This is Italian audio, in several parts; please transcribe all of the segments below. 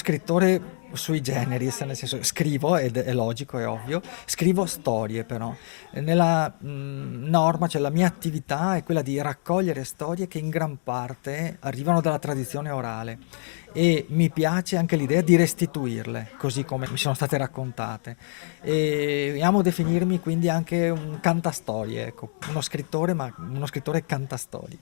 scrittore sui generis, nel senso scrivo, ed è logico, è ovvio, scrivo storie però. Nella norma, cioè la mia attività è quella di raccogliere storie che in gran parte arrivano dalla tradizione orale e mi piace anche l'idea di restituirle così come mi sono state raccontate. E amo definirmi quindi anche un cantastorie, ecco, uno scrittore, ma uno scrittore cantastorie.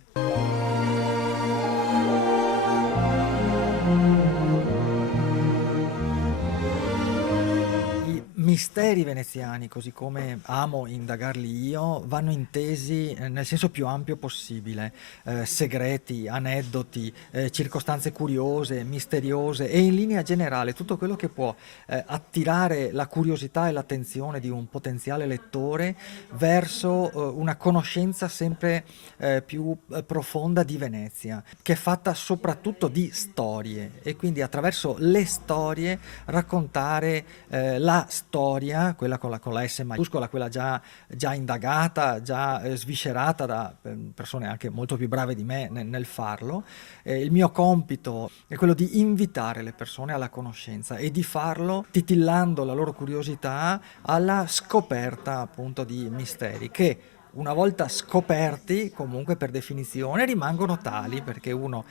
I misteri veneziani, così come amo indagarli io, vanno intesi nel senso più ampio possibile. Segreti, aneddoti, circostanze curiose, misteriose e in linea generale tutto quello che può attirare la curiosità e l'attenzione di un potenziale lettore verso una conoscenza sempre più profonda di Venezia, che è fatta soprattutto di storie e quindi attraverso le storie raccontare la storia, quella con la S maiuscola, quella già indagata, già sviscerata da persone anche molto più brave di me nel farlo. Il mio compito è quello di invitare le persone alla conoscenza e di farlo titillando la loro curiosità alla scoperta appunto di misteri che una volta scoperti, comunque per definizione, rimangono tali perché uno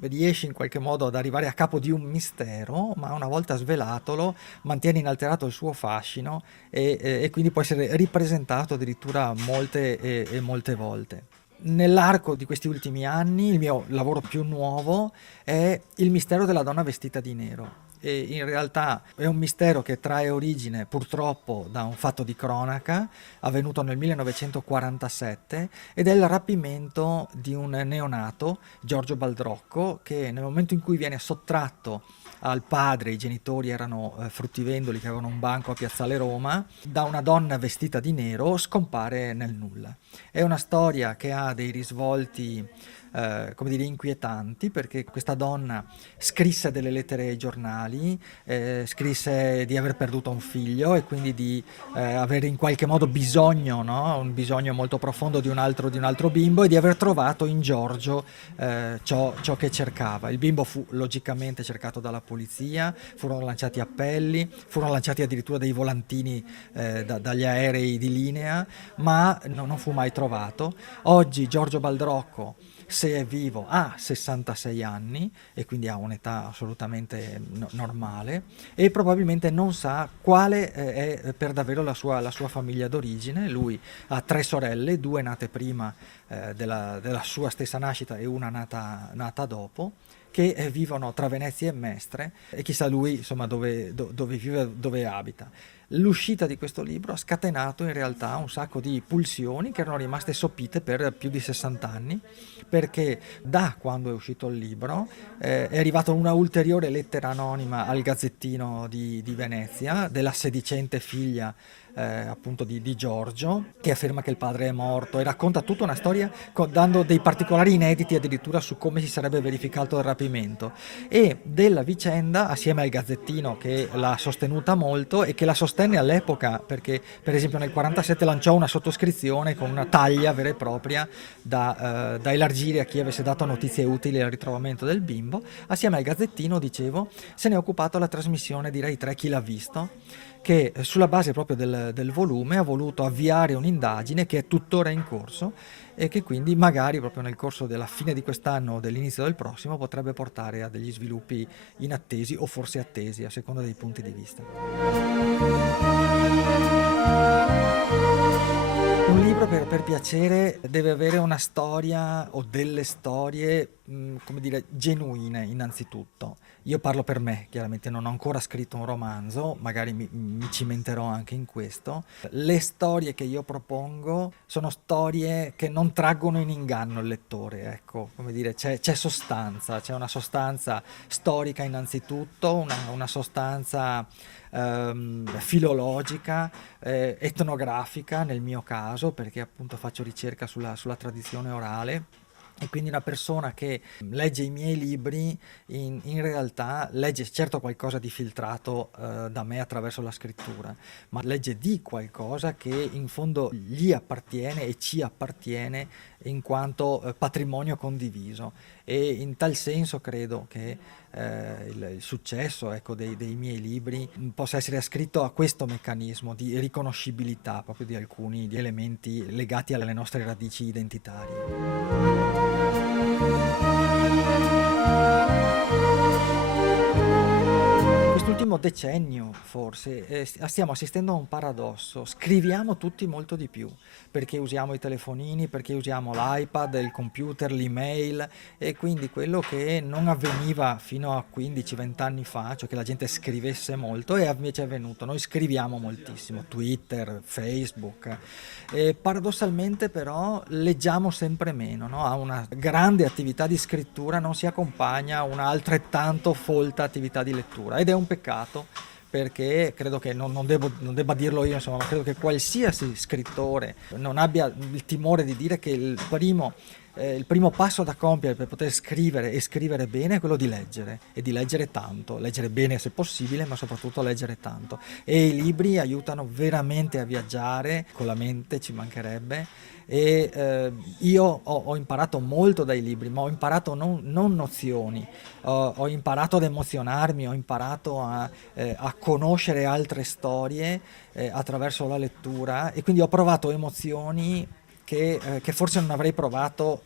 riesce in qualche modo ad arrivare a capo di un mistero, ma una volta svelatolo mantiene inalterato il suo fascino e quindi può essere ripresentato addirittura molte e molte volte. Nell'arco di questi ultimi anni il mio lavoro più nuovo è Il mistero della donna vestita di nero. E in realtà è un mistero che trae origine purtroppo da un fatto di cronaca avvenuto nel 1947 ed è il rapimento di un neonato, Giorgio Baldrocco, che nel momento in cui viene sottratto al padre, i genitori erano fruttivendoli che avevano un banco a Piazzale Roma, da una donna vestita di nero scompare nel nulla. È una storia che ha dei risvolti come dire, inquietanti, perché questa donna scrisse delle lettere ai giornali, scrisse di aver perduto un figlio e quindi di avere in qualche modo bisogno, no? Un bisogno molto profondo di un altro bimbo e di aver trovato in Giorgio ciò che cercava. Il bimbo fu logicamente cercato dalla polizia, furono lanciati appelli, furono lanciati addirittura dei volantini dagli aerei di linea, ma non fu mai trovato. Oggi Giorgio Baldrocco, se è vivo, ha 66 anni e quindi ha un'età assolutamente normale e probabilmente non sa quale è per davvero la sua famiglia d'origine. Lui ha tre sorelle, due nate prima della sua stessa nascita e una nata dopo, che vivono tra Venezia e Mestre e chissà lui insomma dove vive, dove abita. L'uscita di questo libro ha scatenato in realtà un sacco di pulsioni che erano rimaste sopite per più di 60 anni, perché da quando è uscito il libro è arrivata una ulteriore lettera anonima al Gazzettino di Venezia della sedicente figlia appunto di Giorgio, che afferma che il padre è morto e racconta tutta una storia dando dei particolari inediti addirittura su come si sarebbe verificato il rapimento e della vicenda assieme al Gazzettino che l'ha sostenuta molto e che la sostenne all'epoca perché per esempio nel 47 lanciò una sottoscrizione con una taglia vera e propria da elargire a chi avesse dato notizie utili al ritrovamento del bimbo. Assieme al Gazzettino, dicevo, se ne è occupato la trasmissione di Rai 3 Chi l'ha visto, che sulla base proprio del volume ha voluto avviare un'indagine che è tuttora in corso e che quindi magari proprio nel corso della fine di quest'anno o dell'inizio del prossimo potrebbe portare a degli sviluppi inattesi o forse attesi a seconda dei punti di vista. Un libro per piacere deve avere una storia o delle storie, come dire, genuine innanzitutto. Io parlo per me, chiaramente non ho ancora scritto un romanzo, magari mi cimenterò anche in questo. Le storie che io propongo sono storie che non traggono in inganno il lettore, ecco, come dire, c'è sostanza, c'è una sostanza storica innanzitutto, una sostanza filologica, etnografica nel mio caso, perché appunto faccio ricerca sulla tradizione orale. E quindi una persona che legge i miei libri in realtà legge certo qualcosa di filtrato da me attraverso la scrittura, ma legge di qualcosa che in fondo gli appartiene e ci appartiene in quanto patrimonio condiviso. E in tal senso credo che il successo, ecco, dei miei libri possa essere ascritto a questo meccanismo di riconoscibilità proprio di alcuni di elementi legati alle nostre radici identitarie. Quest'ultimo decennio, forse, stiamo assistendo a un paradosso. Scriviamo tutti molto di più, perché usiamo i telefonini, perché usiamo l'iPad, il computer, l'email, e quindi quello che non avveniva fino a 15-20 anni fa, cioè che la gente scrivesse molto, è invece avvenuto. Noi scriviamo moltissimo, Twitter, Facebook, e paradossalmente però leggiamo sempre meno, no? A una grande attività di scrittura non si accompagna una altrettanto folta attività di lettura, ed è un peccato, perché credo che non debba dirlo io, insomma, ma credo che qualsiasi scrittore non abbia il timore di dire che il primo passo da compiere per poter scrivere e scrivere bene è quello di leggere, e di leggere tanto, leggere bene se possibile, ma soprattutto leggere tanto. E i libri aiutano veramente a viaggiare con la mente, ci mancherebbe. E io ho imparato molto dai libri, ma ho imparato non nozioni, ho imparato ad emozionarmi, ho imparato a conoscere altre storie attraverso la lettura, e quindi ho provato emozioni che forse non avrei provato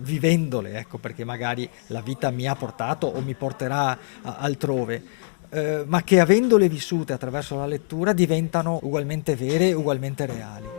vivendole, ecco, perché magari la vita mi ha portato o mi porterà altrove, ma che avendole vissute attraverso la lettura diventano ugualmente vere, ugualmente reali.